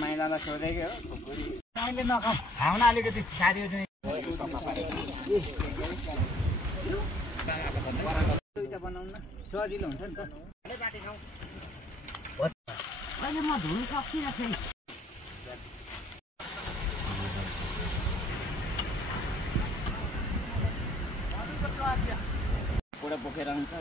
माइलालाई सोधेकै हो मैले नखाऊ खाउन अलिकति साथी बनाउन सजिलो हुन्छ नि त अहिले म धुन सक्दिनँ फेरि पुरा बोकेर आउँछ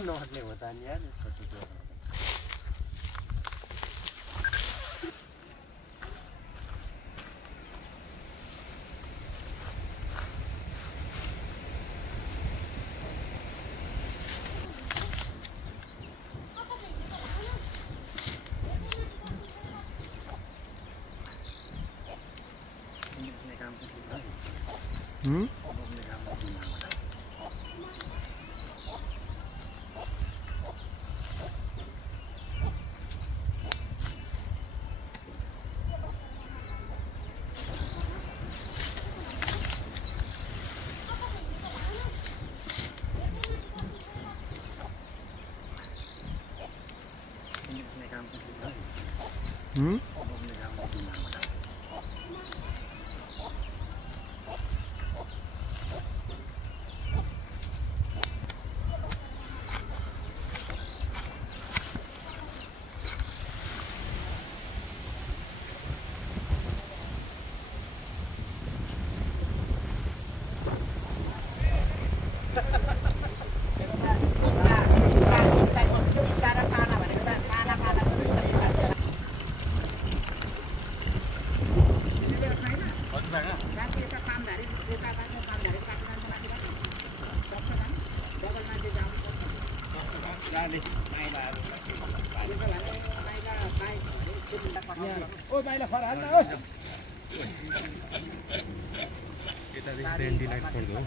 नहट्ने हो त नि यार ओ माइला फराल न ओ यता देखि ट्रेन्डी लाइट पर्दो हो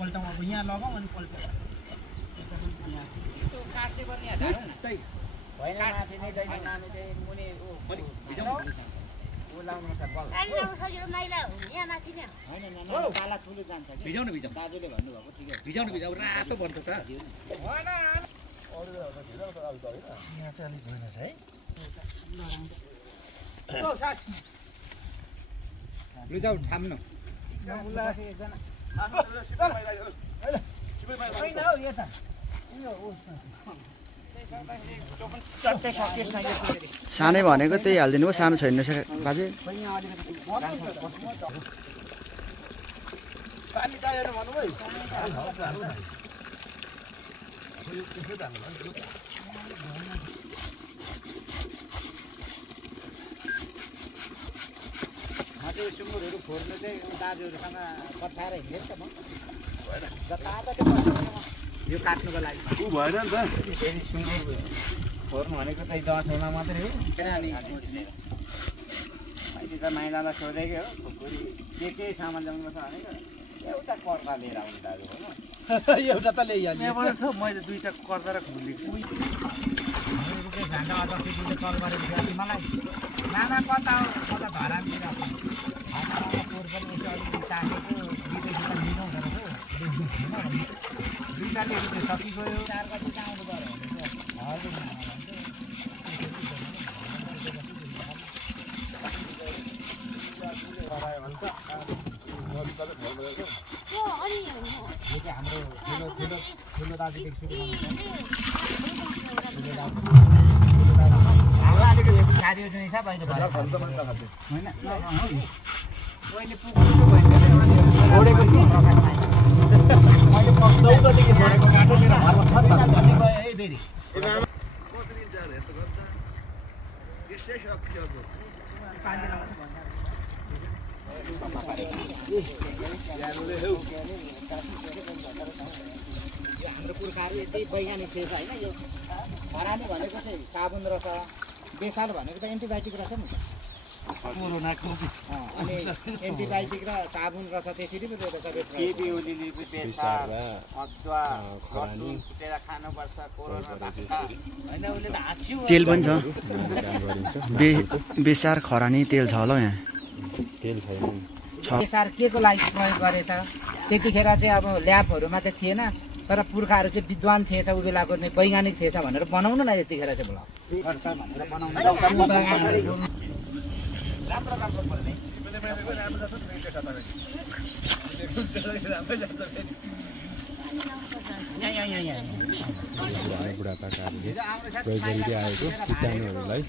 पल्टाउँ अब यहाँ लगाउँ अनि पल्टाउँ त्यो काट चाहिँ गर्ने झारौँ न होइन माथि नै दैन नामी चाहिँ मुनि ऊ लाउनु छ बल यहाँ माथि नै होइन नानी पाला ठुलो जान्छ कि भिजाउन भिजाउँ दाजुले भन्नुभएको ठिकै हो भिजाउन भिजाउ रातो बन्छ त होइन अरू भिजाउ त अलि होइन यहाँ चाहिँ अलिक भएन है ओ सास लुजाउ थाम्नु एकजना होइन हौ यता सानै भनेको त्यही हालिदिनु हो सानो छैन बाजे त्यो सुँगुरहरू फोर्नु चाहिँ दाजुहरूसँग पछाएर हिँडेछ म जताततै यो काट्नुको लागि ऊ भएन नि त फेरि सुँगुर फोर्नु भनेको चाहिँ दसैँमा मात्रै हो अहिले त माइलालाई सोधेकै हो के सामान ल्याउनु पर्छ भनेको एउटा कर्दा लिएर आउनु दाजु होइन एउटा त ल्याइहाल्यो यहाँबाट छ मैले दुईटा कर्दा र खुलेको छु झन्डा अध्यक्षले कल गरेको थियो अनि मलाई नाना कता हो कता धरानतिर पोहोर पनि यसो अलिकति चाहेको विदेशी त लिँदाउँछ रहेछ दुईवटा लिएको थियो सकिगयो 4 गति चाहिँ आउनु पऱ्यो हाम्रो ठुलो दाजुदेखि सुरु अलिकति साथी चाहिँ छ होइन मैले पुग्नु छोडेको थिएँ मैले 14 देखि छोडेको काटो मेरो घरमा छ भन्ने भयो है फेरि हाम्रो पुर्खाहरू यति वैज्ञानिक थिएछ होइन यो खरानी भनेको चाहिँ साबुन रहेछ बेसाल भनेको त एन्टिबायोटिक रहेछ नि कोरोनाको अनि एन्टिबायोटिक र साबुन रहेछ त्यसरी पो रहेछ तेल पनि छ बेसार खरानी तेल छ होला यहाँ बेसार के को लागि प्रयोग गरेछ त्यतिखेर चाहिँ अब ल्याबहरूमा त थिएन तर पुर्खाहरू चाहिँ विद्वान थिएछ उ बेलाको चाहिँ वैज्ञानिक थिएछ भनेर बनाउनु न यतिखेर चाहिँ बोला बुढापाकाहरूले प्रयोग गरिँदै आएको कीटाणुहरूलाई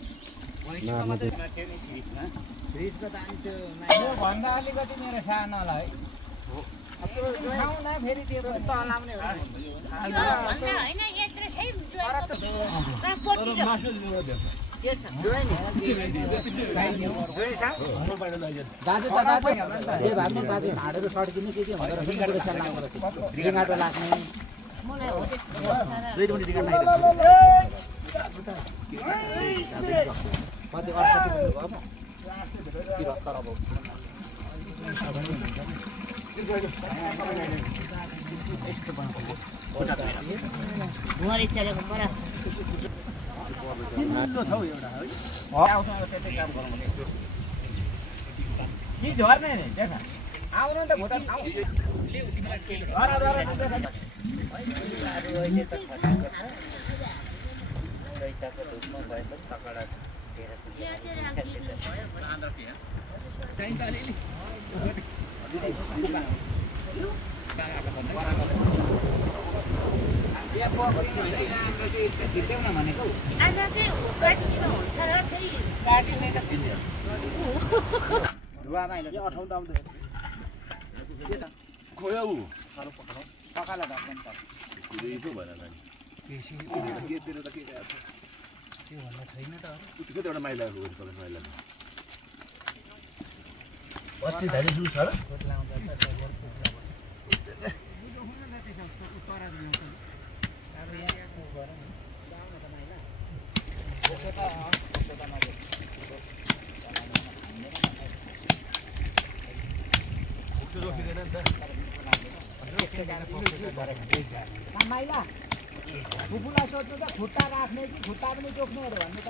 भन्दा अलिकति मेरो सानोलाई फेरि त्यो तलाउने दाजु त दाजु के भन्ने दाजु भाँडहरू सड्किने के भनेर रिङ्गाटो लाग्ने कति 68 झर्ने नि देखा आउनु त भोटा फुपूलाई सोध्नु त खुट्टा राख्ने कि खुट्टा पनि टोक्नुहरू भन्नु त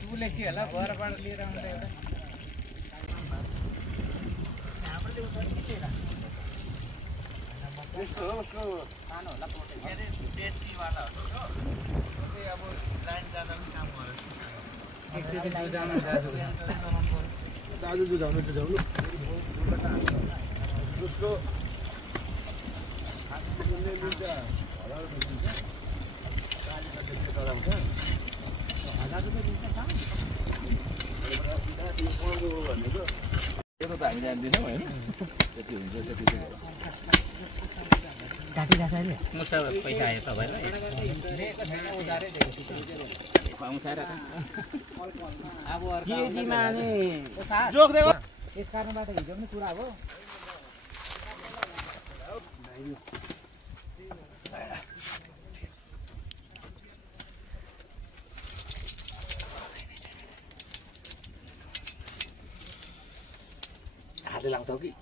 चुलेसी होला घरबाट लिएर आउँदा एउटा यस्तो हो उसको सानो होला अब लाइन जाँदा पनि काम दाजु बुझाउनु उसको त्यो त हामी जान्दैनौँ होइन त्यति हुन्छ त्यति मुसा पैसा आयो तपाईँलाई यस कारणबाट हिजो पनि कुरा हो हातले लाउँछौ कि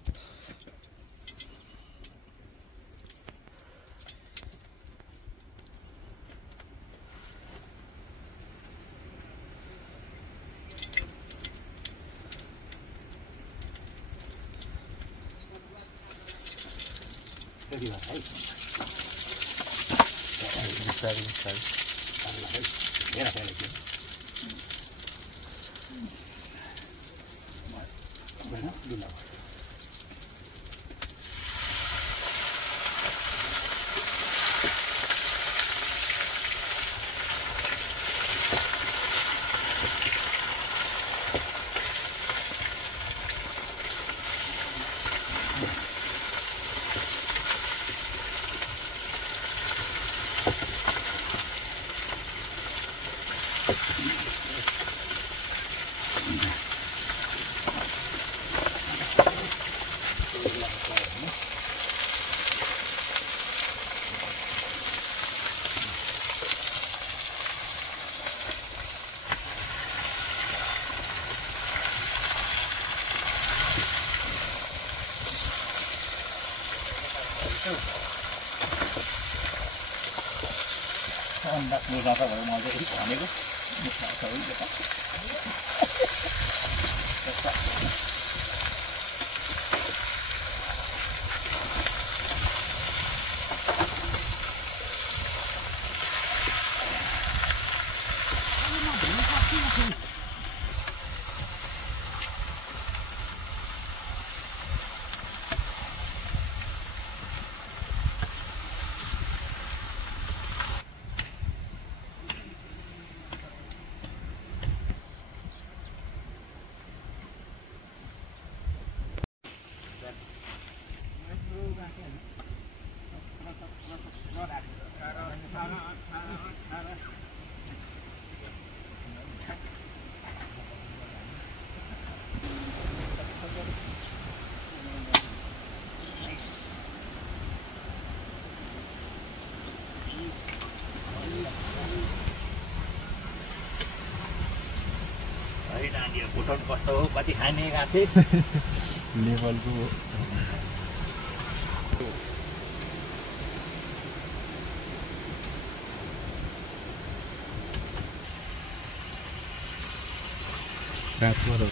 भुटान कस्तो हो कति खाने गएको थिएँ नेपालको रातभर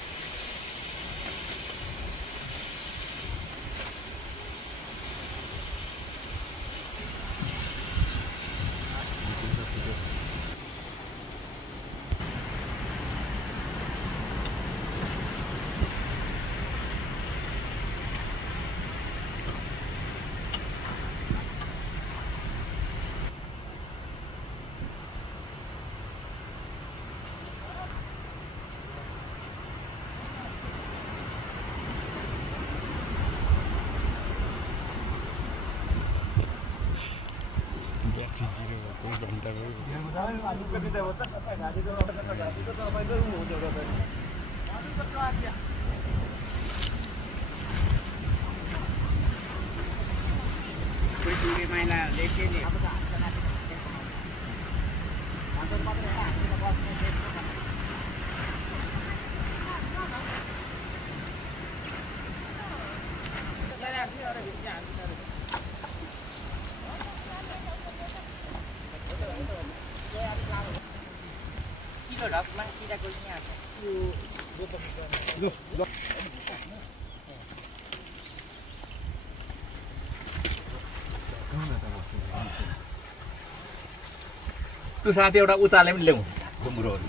त्यो साथी एउटा उचाले पनि ल्याउँ घुम्रोहरू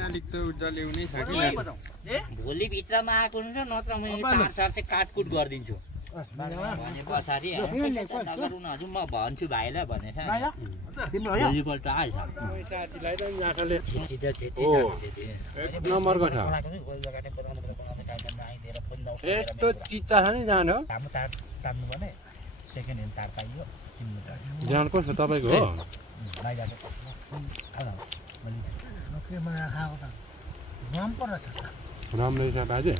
अलिक त उड्जा ल्याउनै छ कि भोलि भित्रमा आएको हुन्छ नत्र म तारसार चाहिँ काटकुट गरिदिन्छु भने पछाडि नगरौँ न हजुर म भन्छु भाइलाई भनेछ भोलिपल्ट आएछ साथीलाई त यहाँकोले छिटो नम्बरको छ यस्तो चिच्चा छ नि जान हो लामो तार तान्नु भने सेकेन्ड ह्यान्ड तार पाइयो किन्नु त जान कस्तो तपाईँको हो बाहिर राम्रै छ बाजे